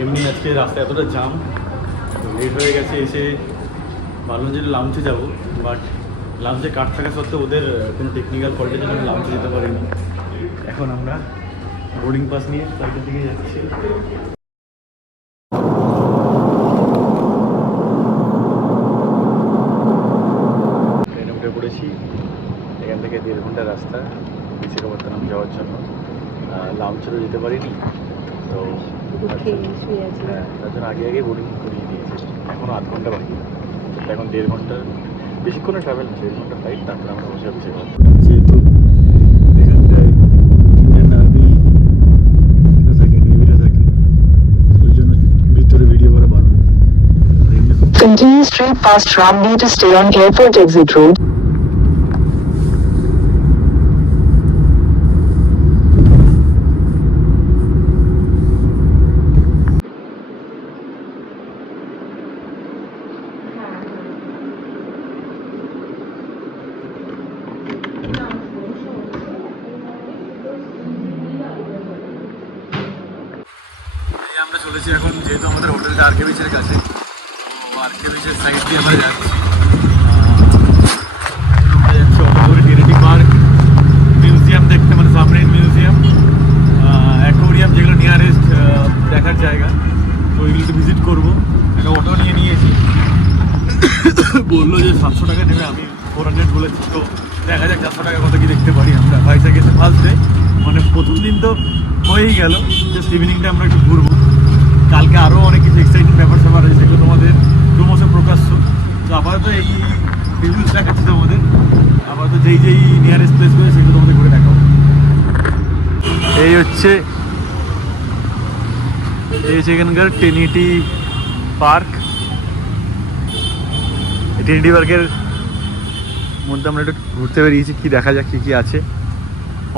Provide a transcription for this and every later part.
এমনি আজকে রাস্তায় এতটা জাম, লেট হয়ে গেছে। এসে ভাবলাম যে লাঞ্চে যাবো, বাট লাঞ্চে কাট থাকা সত্ত্বেও ওদের কোনো টেকনিক্যাল ফল্টের জন্য আমি লাঞ্চে যেতে পারিনি। এখন আমরা বোর্ডিং পাস নিয়ে ফ্লাইটের দিকে যাচ্ছি। ট্রেনে উঠে পড়েছি। এখান থেকে 1.5 ঘন্টা রাস্তা বিশাখাপত্তনম যাওয়ার জন্য। লাঞ্চেরও যেতে পারিনি, তো হ্যাঁ, তার জন্য আগে আগে বোর্ডিং করিয়ে দিয়েছি। এখনও 8 ঘন্টা বাকি, এখন 1.5 ঘন্টার বেশিক্ষণে ট্রাভেল, 1.5 ঘন্টা ফ্লাইট। তারপরে আমরা বসে বিশাখাপত্তনম। যেহেতু এখানটায় ইন্ডিয়ান আর্মি থাকে, নেভিটা থাকে, ওই জন্য ভিতরে ভিডিও করে বানানো। Continue straight past Rambi to stay on airport exit road. আমরা চলেছি এখন, যেহেতু আমাদের হোটেলটা আরকে বিচের কাছে, আরকে বিচের সাইড দিয়ে আমরা যাচ্ছি। আমরা যাচ্ছি অটোগড়ি টিএনটি পার্ক, মিউজিয়াম দেখতে, মানে সাবমেরিন মিউজিয়াম, অ্যাকোয়ারিয়াম, যেগুলো নিয়ারেস্ট দেখার জায়গা, তো ওইগুলো একটু ভিজিট করবো। একটা অটো নিয়ে নিয়েছি, বললো যে 700 টাকা নেবে, আমি 400 বলেছি। তো দেখা যাক 400 টাকা কত কি দেখতে পারি আমরা। ভাইজাগ এসে ফার্স্ট ডে, মানে প্রথম দিন তো হয়েই গেল, জাস্ট ইভিনিংটা আমরা একটু ঘুরবো। কালকে আরও অনেক কিছু এক্সাইটিং ব্যাপার স্যাপার আছে, সেগুলো তোমাদের ক্রমশ প্রকাশ্য। তো আপাতত এই রিভিউস দেখাচ্ছি তোমাদের। আপাতত যেই নিয়ারেস্ট প্লেসগুলো সেগুলো তোমাদের ঘুরে দেখাবো। এই হচ্ছে এখানকার ট্রিনিটি পার্ক। ট্রিনিটি পার্কের মধ্যে আমরা একটু ঘুরতে বেরিয়েছি, কী দেখা যাক কী কী আছে।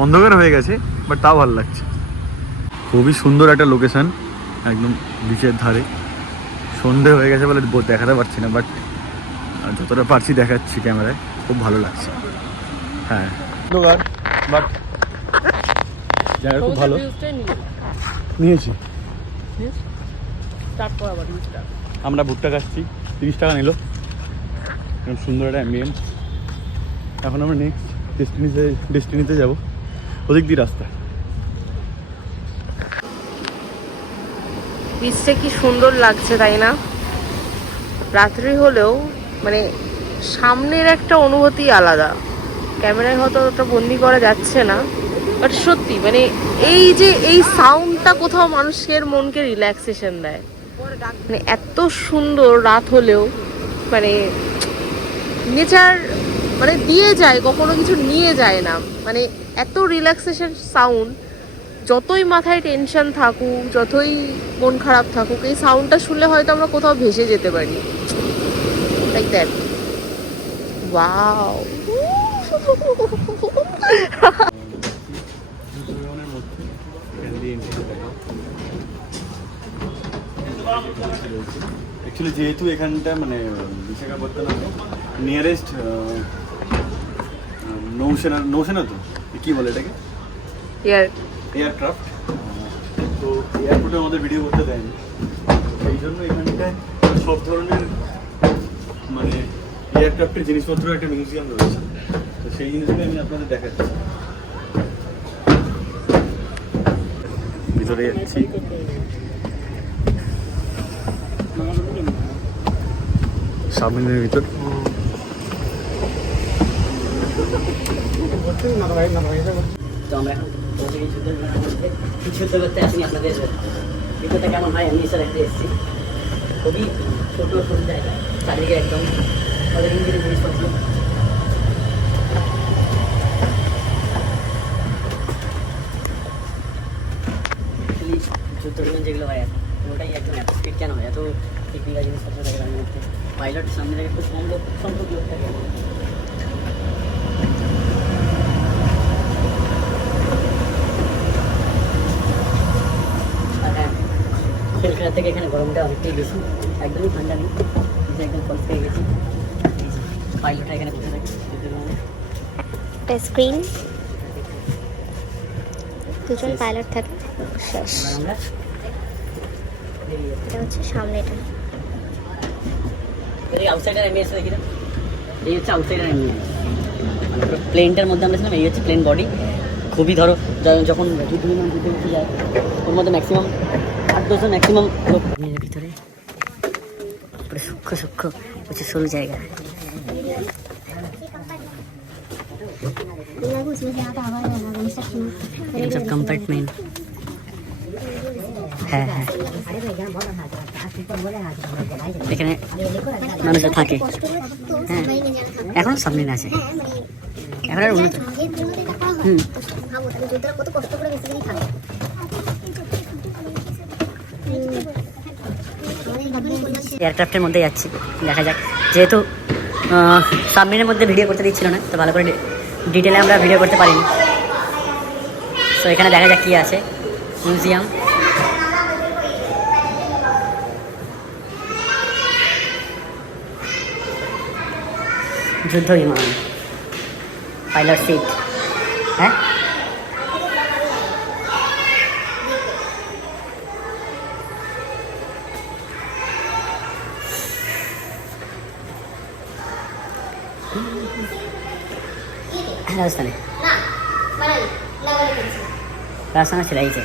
অন্ধকার হয়ে গেছে, বাট তাও ভালো লাগছে। খুবই সুন্দর একটা লোকেশান, একদম বিচের ধারে। সন্ধে হয়ে গেছে বলে দেখাতে পারছি না, বাট যতটা পারছি দেখাচ্ছি ক্যামেরায়। খুব ভালো লাগছে। হ্যাঁ, বাট জায়গা খুব ভালো। নিয়েছি, আমরা ভুট্টা খাচ্ছি, 30 টাকা নিল। সুন্দর একটা অ্যাম্বিয়েন্স। এখন আমরা নেক্সট ডেস্টিনিতে যাব, ওদিক দিয়ে রাস্তা। বীজটা কি সুন্দর লাগছে, তাই না? রাত্রি হলেও মানে সামনের একটা অনুভূতি আলাদা। ক্যামেরায় হয়তো ওটা বন্দি করা যাচ্ছে না, বাট সত্যি মানে এই সাউন্ডটা কোথাও মানুষের মনকে রিল্যাক্সেশন দেয়। মানে এত সুন্দর রাত হলেও মানে নেচার মানে দিয়ে যায়, কখনো কিছু নিয়ে যায় না। মানে এত রিল্যাক্সেশন সাউন্ড, যতই মাথায় টেনশন থাকুক, যতই মন খারাপ থাকুক, এই সাউন্ডটা শুনলে হয়তো আমরা কোথাও ভেসে যেতে পারি। Like that. ওয়াও। অ্যাকচুয়ালি যেহেতু এখানটা মানে বিশাখাপত্তনম নিয়ারেস্ট নৌসেনা, তো কী বলে এটাকে, এয়ারক্রাফট, তো এয়ারপোর্টে আমাদের ভিডিও করতে দেয়নি। সেই জন্য এখানটায় সব ধরনের মানে এয়ারক্রাফটের জিনিসপত্র একটা মিউজিয়াম রয়েছে। তো সেই জিনিসগুলো আমি আপনাদের দেখাচ্ছি। ভিতরে যাচ্ছি। সামনের ভিতর তো আমরা এখন যুদ্ধ করতে আসিনি। আপনাদের ভিডিওটা কেমন হয় আমি স্যার একটা এসেছি। খুবই ছোটো ছোটো জায়গা, চারিদিকে একদম তাদের ইঞ্জিনের জিনিসপত্র। যুদ্ধ বিমান যেগুলো হয় ওটাই একদম এত স্পিড কেন হয়, এত টেকনিক্যাল জিনিসপত্র থাকে তার মধ্যে। পাইলট সামনে থেকে খুব কম লোক, সংখ্যক লোক থাকে। কলকাতা থেকে এখানে গরমটা অনেকটাই বেশি, একদমই ঠান্ডা নেই। একদম ফলস পেয়ে গেছি। পাইলটটা এখানে বসে থাকে। স্ক্রিন দুজন পাইলট থাকে শেষ। আমরা এটা হচ্ছে সামনেটা। এই আউটসাইডার এমএস দেখি না, এই হচ্ছে আউটসাইডার এমএস। প্লেনটার মধ্যে আমরা ছিলাম, এই হচ্ছে প্লেন বডি। খুবই ধরো যখন যুদ্ধ বিমান উঠে যায় ওর মধ্যে ম্যাক্সিমাম 8-10 জন ম্যাক্সিমাম লোক ভিতরে পুরো সূক্ষ্ম সূক্ষ্ম হচ্ছে সরু জায়গা। সব কম্পার্টমেন্ট। হ্যাঁ হ্যাঁ, এখানে মানুষরা থাকে। হ্যাঁ, এখন সাবমেরিন আছে, এখন আর উন্নত। এয়ারক্রাফটের মধ্যে যাচ্ছি, দেখা যাক। যেহেতু সাবমেরিনের মধ্যে ভিডিও করতে দিচ্ছিল না, তো ভালো করে ডিটেলে আমরা ভিডিও করতে পারিনি। তো এখানে দেখা যাক কী আছে। মিউজিয়াম, যুদ্ধ বিমান, পাইলট সিট। হ্যাঁ, রাজস্থানে রাজস্থানে ছিল এই যে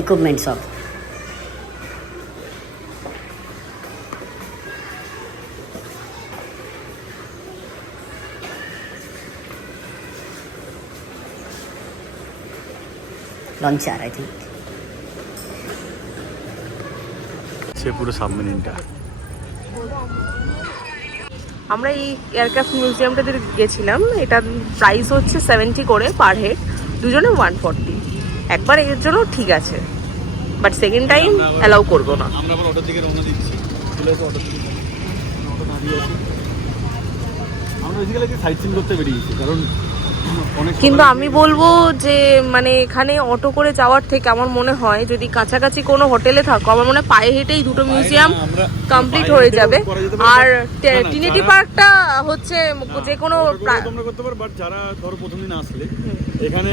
ইকুইপমেন্ট সব। Launcher I think. সে পুরো সাবমেরিনটা। আমরা এই এয়ারক্রাফট মিউজিয়ামটাতে গেছিলাম। এটার প্রাইস হচ্ছে 70 করে পার হেড, দুজনে 140। একবার এর জন্য ঠিক আছে, বাট সেকেন্ড টাইম অ্যালাউ করবো না। আমরা আবার অটো থেকে রওনা দিচ্ছি, চলে এসে অটো থেকে অটো দাঁড়িয়ে আছি। আমরা বেসিক্যালি সাইট সিন করতে বেরিয়েছি, কারণ কিন্তু আমি বলবো যে মানে এখানে অটো করে যাওয়ার থেকে আমার মনে হয় যদি কাছাকাছি কোনো হোটেলে থাকো, আমার মনে হয় পায়ে হেঁটেই দুটো মিউজিয়াম কমপ্লিট হয়ে যাবে। আর ট্রিনিটি পার্কটা হচ্ছে যে কোনো তোমরা করতে পারো, বাট যারা ধরো প্রথম দিন আসলে এখানে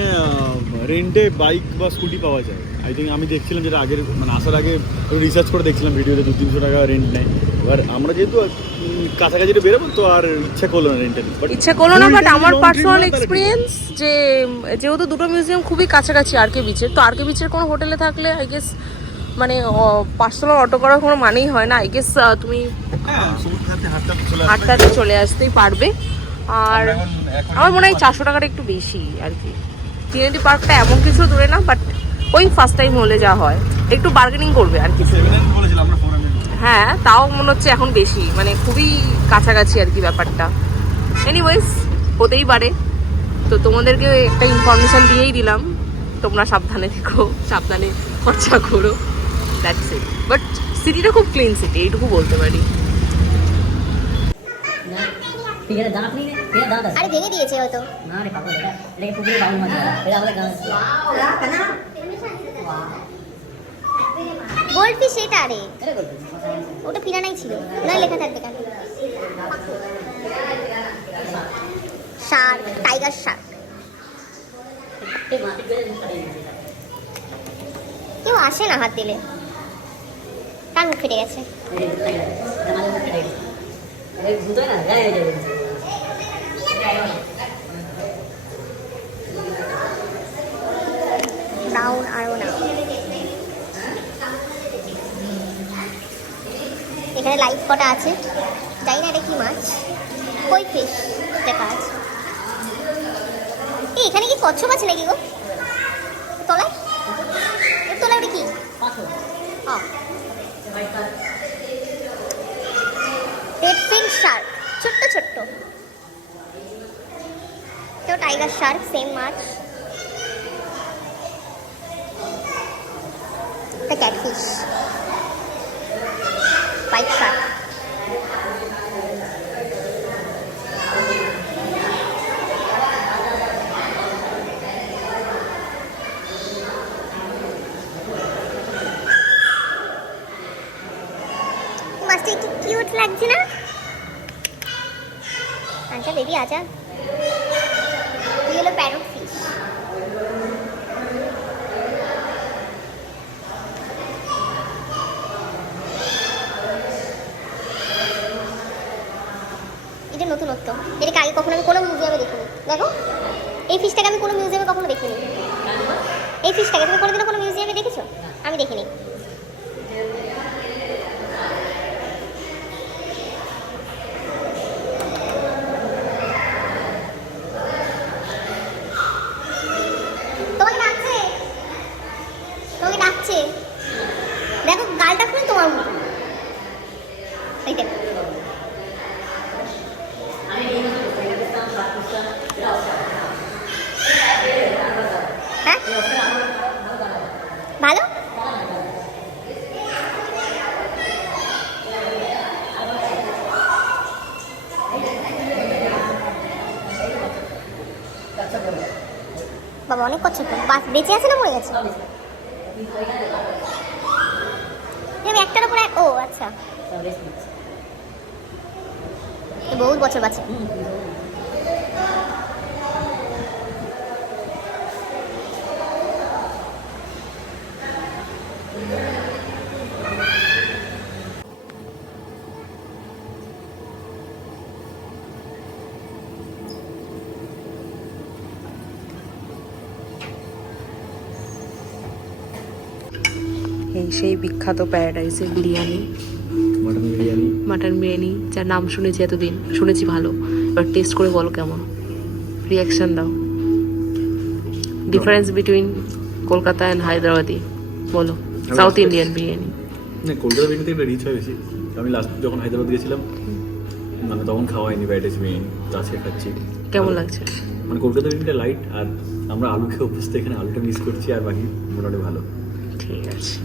রেন্টে বাইক বা স্কুটি পাওয়া যায়। আই থিঙ্ক আমি দেখছিলাম যেটা আগের মানে আসার আগে রিসার্চ করে দেখছিলাম ভিডিওতে 200-300 টাকা রেন্ট নেয়। এবার আমরা যেহেতু কাছাকাছি বেরোবো তো আর ইচ্ছা করলো না রেন্টে, ইচ্ছা করলো না। বাট আমার পার্সোনাল এক্সপিরিয়েন্স যে যেহেতু দুটো মিউজিয়াম খুবই কাছাকাছি আরকে বিচের, তো আরকে বিচের কোনো হোটেলে থাকলে আই গেস মানে পার্সোনাল অটো করার কোনো মানেই হয় না। আই গেস তুমি হাঁটতে চলে আসতেই পারবে। আর আমার মনে হয় 400 টাকাটা একটু বেশি আর কি। ট্রিনিটি পার্কটা এমন কিছু দূরে না, বাট ওই ফার্স্ট টাইম হলে যা হয় একটু বার্গেনিং করবে আর কিছু। হ্যাঁ, তাও মনে হচ্ছে এখন বেশি, মানে খুবই কাছাকাছি আর কি ব্যাপারটা। এনিওয়েজ, হতেই পারে। তো তোমাদেরকে একটা ইনফরমেশন দিয়েই দিলাম, তোমরা সাবধানে থেকো, সাবধানে খরচা করো, দ্যাটস ইট। বাট সিটিটা খুব ক্লিন সিটি, এইটুকু বলতে পারি। আরে ভেঙে দিয়েছে হয়তো। না রে পাগল, এটা পুকুরে বাউল মাছ, এটা আমাদের গাছ। গোল্ডফিশ এটা, আরে ওটা পিরানাই ছিল না, লেখা থাকবে কেন? Shark, tiger Shark. কেউ আসে না হাত দিলে, কার মুখ ফেটে গেছে। ব্রাউন আরও না। এখানে লাইট কটা আছে, জানি না এটা কি মাছ, কই ফিশ দেখা আছে। এখানে কি কচ্ছপ আছে নাকি গো তলায়? এর তলায় ওটা কি? রেড ফিন শার্ক, ছোট্ট ছোট্ট। তো টাইগার শার্ক সেম মাছ। এটা ক্যাটফিশ, হোয়াইট শার্ক। মাছটা একটু কিউট লাগছে না? আচ্ছা বেবি আচ্ছা, ये लो पैरट फिश। ফিশের নতুনত্ব, এটাকে আগে কখনো আমি কোনো মিউজিয়ামে দেখিনি। দেখো এই ফিশটাকে আমি কোনো মিউজিয়ামে কখনো দেখিনি। এই ফিশটাকে তুমি কোনোদিনও কোনো মিউজিয়ামে দেখেছো? আমি দেখিনি। তোমাকে ডাকছে, তোমাকে ডাকছে। দেখো গালটা খুলে তোমার মতো। এই দেখো হ্যাঁ ভালো। বাবা অনেক কচ্ছপ বেঁচে আছে না মরে গেছে? আমি একটার উপরে ও আচ্ছা বহুত বছর বাঁচে। এই সেই বিখ্যাত প্যারাডাইসের বিরিয়ানি, মটন বিরিয়ানি। মাটন বিরিয়ানি, যার নাম শুনেছি এতদিন, শুনেছি ভালো। এবার টেস্ট করে বলো কেমন, রিয়াকশন দাও। Difference between Kolkata and Hyderabadi বলো। সাউথ ইন্ডিয়ান বিরিয়ানি না, কলকাতা বিরিয়ানিতে একটা রিচ হয় বেশি। আমি লাস্ট যখন হায়দ্রাবাদ গিয়েছিলাম মানে তখন খাওয়া হয়নি প্যারাডাইস বিরিয়ানি, তো আজকে খাচ্ছি। কেমন লাগছে? মানে কলকাতা বিরিয়ানিটা লাইট, আর আমরা আলু খেয়ে অভ্যস্ত, এখানে আলুটা মিস করছি, আর বাকি মোটামুটি ভালো। ঠিক আছে।